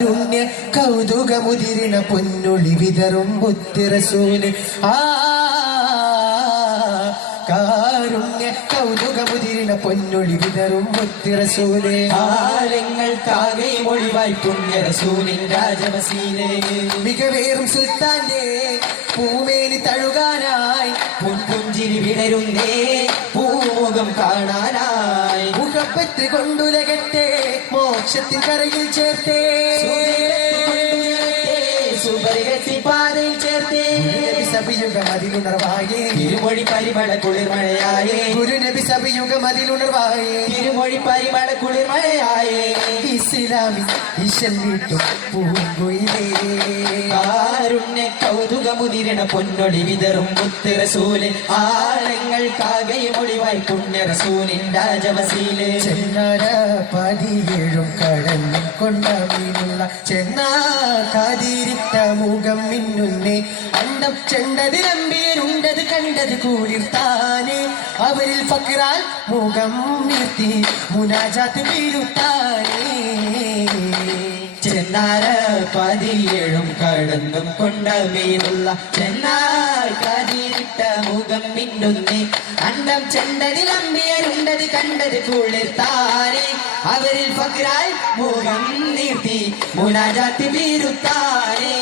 കാരുണ്യ കൗതുകമുതിരിണ പൊന്നുളി വിതറും മുത്തിറസൂല് കാരുണ്യ കൗതുകമുതിരിണ പൊന്നുളി വിതറും മുത്തിറസൂല് ആലങ്ങൾക്കാകെ മൊഴിവായി പുണ്യറസൂലിൻ രാജവസീലെ മികവേറും സുൽത്താന്റെ പൂമേനി തഴുകാനായി പുഞ്ചിരി വിടരുന്നേ പൂമുഖം കാണാനായി മുഖപ്പത്ത് കൊണ്ടുലകത്തെ മോക്ഷത്തിൻ കരയിൽ ചേർത്തേ പാതയിൽ ചേർത്തേ സഭയുഗം അതിലുണർവായേ തിരുമൊഴി പരിമള കുളിർമഴയായേ ഗുരുനബി സഭയുഗം അതിലുണർവായേ തിരുമൊഴി പരിമള കുളിർമഴയായേ ഇസ്ലാമി ഈശ്വരീട്ടും പൂങ്കുയിലേ കാരുണ്യ കൗതുകമുതിരണ പൊന്നൊടി വിതറും മുത്തുറസൂല് ആഴങ്ങൾക്കാകെ മൊഴിവായി പുണ്യറസൂലിൻ രാജവസീല് ചെന്നാര പതിയേഴും കടലിൽ കൊണ്ട മീനുള്ള ചെന്നാ കാതിരിട്ട മുഖം മിന്നുന്നേ അണ്ടം ചെണ്ടതിരമ്പിയരുണ്ടത് കണ്ടത് കൂലിർത്താനേ അവരിൽ ഫക്രാൽ മുഖം നിർത്തി മുനാജാത്ത് വീരുത്താനേ ചെന്നാര പതിയേഴും കടന്നും കൊണ്ട മീനുള്ള ചെന്നാൽ കാതിരിട്ട മുഖം മിന്നുന്നേ അണ്ടം ചെണ്ടതിലമ്പിയരുണ്ടത് കണ്ടത് കുളിർത്താനേ അവരിൽ ഫക്രാൽ മുഖം നീട്ടി മുനാജാത്ത് വീരുത്താനേ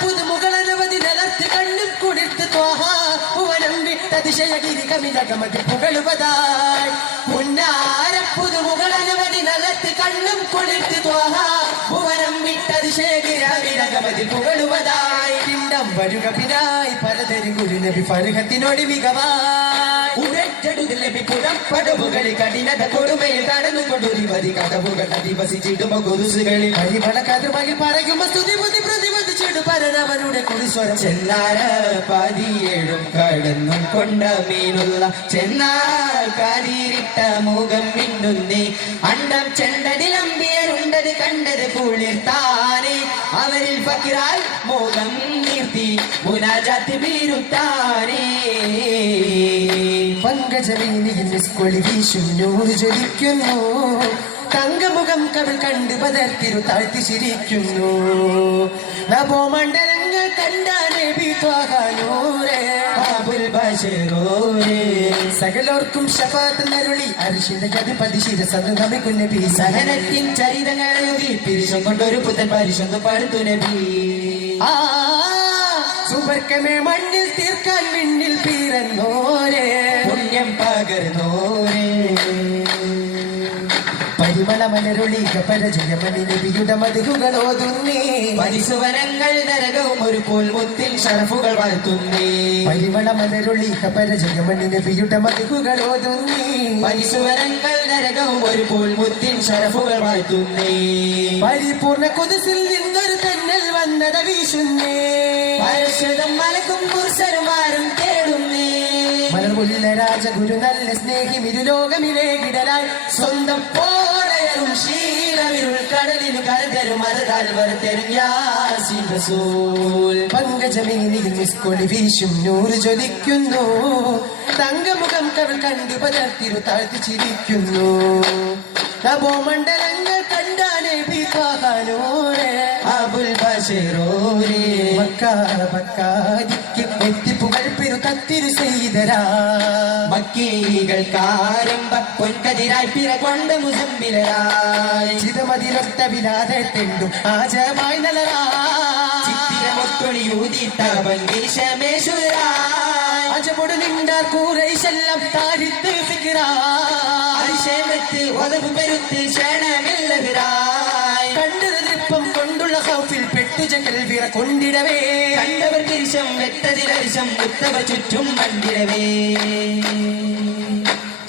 പുതുമുകളനവധി നിലത്ത് കണ്ണും കുടിർത്ത് ത്വാഹാനം വിട്ടതിശയഗിരി കമിതകമതി പുകളുവതായി പുതുമുകളനവധി നിലത്ത് കണ്ണും കുളിർത്ത് ത്വാഹാനം വിട്ടതിശയഗിരി കമിതകമതി പുകളുവതായി പിണ്ടം വരുക പിന്നായി പലതരി ഗുരുനബി ഫർഹത്തിനോട് മികവായി ഉരച്ചെടുതിൽ ലഭി പുറപ്പടവുകളിൽ കഠിനത കൊടുമയിൽ കടന്നുകൊണ്ടൊരു മതി കടവുകൾ അധിവസിച്ചിടുമോ കുരുസുകളിൽ പരിമള കതിർമകിൽ പറയുമ്പോ സ്തുതി ബുദ്ധി പ്രതിബന്ധിച്ചിട്ട് പരനവരുടെ കുടിസ്വരം ചെന്നാര പതിയേഴും കടന്നും കൊണ്ട മീനുള്ള ചെന്നാൽ കാതിരിട്ട മുഖം മിന്നുന്നേ അണ്ടം ചെണ്ടതിലമ്പിയരുണ്ടത് കണ്ടത് കുളിർത്താനേ അവരിൽ ഫക്രാൽ മുഖം നീർത്തി മുനാജാത്ത് വീരുത്താനേ പങ്കജമീനിയിൽ നിസ്കൊളി വീശും നൂറ് ജ്വലിക്കുന്നു തങ്കമുഖം കവിൾ കണ്ട് പതർത്തിരു താഴ്ത്തി ചിരിക്കുന്നു നവോമണ്ഡലങ്ങൾ കണ്ടാനേ സകലോർക്കും ശഫാത്ത് നരുളി അരിശിന്റെ ഗതിപതി ശിരസന്ന് നമിക്കുന്ന നബി സഹനത്തിൻ ചരിതങ്ങൾ പിരിശം കൊണ്ടൊരു പുത്തൻ പരിശൊന്ന് പടുത്തു നബി സുബർക്കമേ മണ്ണിൽ തീർക്കാൻ വിണ്ണിൽ പീരന്നോരേ പുണ്യം പകർന്നോരേ പരിമളമലരൊളി പരജയമണി നബിയുടെ മതിലുകളോതുന്നേ പരിസുവനങ്ങൾ നരകവും ഒരു പോൽമുത്തിൽ ഷറഫുകൾ വാഴ്ത്തുന്നേ പരിമളമലരൊളി പരജയമണി നബിയുടെ മതിലുകളോതുന്നേ പരിസുവനങ്ങൾ നരകവും ഒരു പോൽമുത്തിൽ ഷറഫുകൾ വാഴ്ത്തുന്നേ പരിപൂർണ കുതിസിൽ നിന്നൊരു തെന്നൽ വന്നത് വീശുന്നേ പരിശുദ്ധം മലക്കും മുർസലുമാരും തേടുന്നേ മലർമുല്ല രാജഗുരു നല്ല സ്നേഹി ഇരുലോകമിലെ കിടലായി സ്വന്തം പോളയരും ശീലമിരുൾ കടലിനു കരതരും അരതാൽ വരത്തരും യാസീൻ റസൂൽ പങ്കജമീനിൽ മിസ്കൊളി വീശും നൂറ് ജ്വലിക്കുന്നു തങ്കമുഖം കവിൾ കണ്ടു പതർത്തിരു താഴ്ത്തി ചിരിക്കുന്നു നവോമണ്ഡലങ്ങൾ കണ്ടാനേ ബികാനോരേ അബുൽ ബശീറോരേ മക്കാദിക്ക് എത്തിപ്പുകൾ പെരു കത്തിരു ചെയ്തരാ മക്കീകൾക്കാരംഭ പൊൻകതിരായി പിറ കൊണ്ട് മുസമ്മിലരായി ചിതമതിലൊത്ത വിലാതെ തെണ്ടും ആജമായി ചിത്തിരമൊത്തൊളിയൂതിട്ട ഭംഗീശമേശ്വരായി അജപൊടു നിണ്ടാർ കൂറൈശെല്ലാം താരിത്ത് അതിശയമത്ത് ഒതവ് പെരുത്ത് ക്ഷണമില്ലവരായി കണ്ടതിപ്പം കൊണ്ടുള്ള ഹൗഫിൽ പെട്ടുജകൽ വിറ കൊണ്ടിടവേ കണ്ടവർ തിരിശം വെത്തതിലരിശം മുത്തവർ ചുറ്റും കണ്ടിടവേ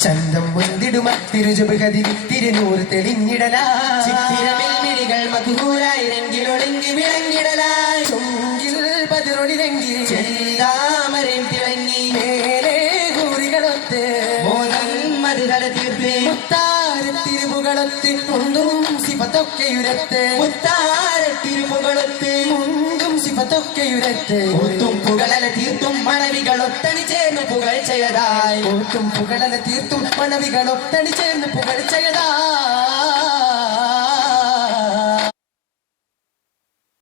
ചന്തം മുന്തിടുമ തിരുജുബകതി തിരുനൂറ് തെളിഞ്ഞിടലാ ചിത്തിരമിഴികൾ മധുരായിരങ്കിലൊളിങ്ങി വിളങ്ങിടലായി ചൊങ്കിൽ പതിറൊളിരങ്കി ചെന്താമരയും തിളങ്ങി മേലെ കൂറികളൊത്ത് ബോധം മധുരല തീർത്തേ മുത്താരത്തിരുമുകളൊത്ത് മുന്തും സിപത്തൊക്കെയുരത്ത് മുത്താരത്തിരുമുകളൊത്ത് മുന്തും സിഫത്തൊക്കെയുരത്ത് ഓത്തും പുകളല തീർത്തും മണവികളൊത്തണി ചേർന്ന് പുകഴ്ചയതായി ഓത്തും പുകളല തീർത്തും മണവികളൊത്തണി ചേർന്ന് പുകഴ്ചയതായി